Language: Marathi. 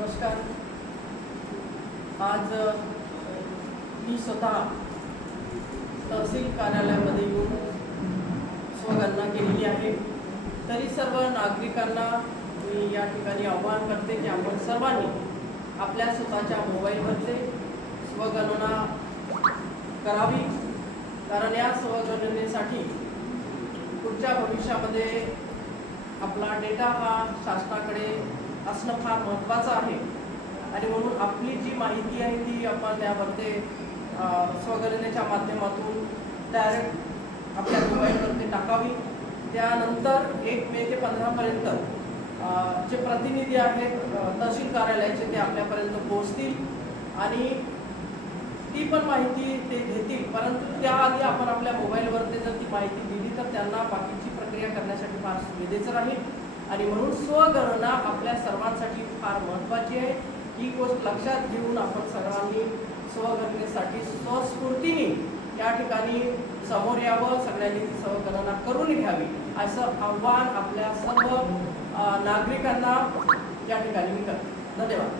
नमस्कार. आज मी स्वतः तहसील कार्यालयामध्ये येऊन स्वगणना केलेली आहे. तरी सर्व नागरिकांना मी या ठिकाणी आवाहन करते की आपण सर्वांनी आपल्या स्वतःच्या मोबाईलमध्ये स्वगणना करावी, कारण या स्वगणनेसाठी पुढच्या भविष्यामध्ये आपला डेटा हा शासनाकडे असणं फार महत्त्वाचं आहे. आणि म्हणून आपली जी माहिती आहे ती आपण त्यामध्ये स्वगणनेच्या माध्यमातून डायरेक्ट आपल्या मोबाईलवरती टाकावी. त्यानंतर 1 मे ते 15पर्यंत जे प्रतिनिधी आहेत तहसील कार्यालयाचे ते आपल्यापर्यंत पोहोचतील आणि ती पण माहिती ते घेतील. परंतु त्याआधी आपण आपल्या मोबाईलवरती जर ती माहिती दिली तर त्यांना बाकीची प्रक्रिया करण्यासाठी फार सुविधेचं राहील. आणि म्हणून स्वगणना आपल्या सर्वांसाठी फार महत्त्वाची आहे. ही गोष्ट लक्षात घेऊन आपण सर्वांनी स्वगणनेसाठी स्वस्फूर्तीने या ठिकाणी समोर यावं, सगळ्यांनी ती स्वगणना करून घ्यावी असं आव्हान आपल्या सर्व नागरिकांना या ठिकाणी मी करते. धन्यवाद.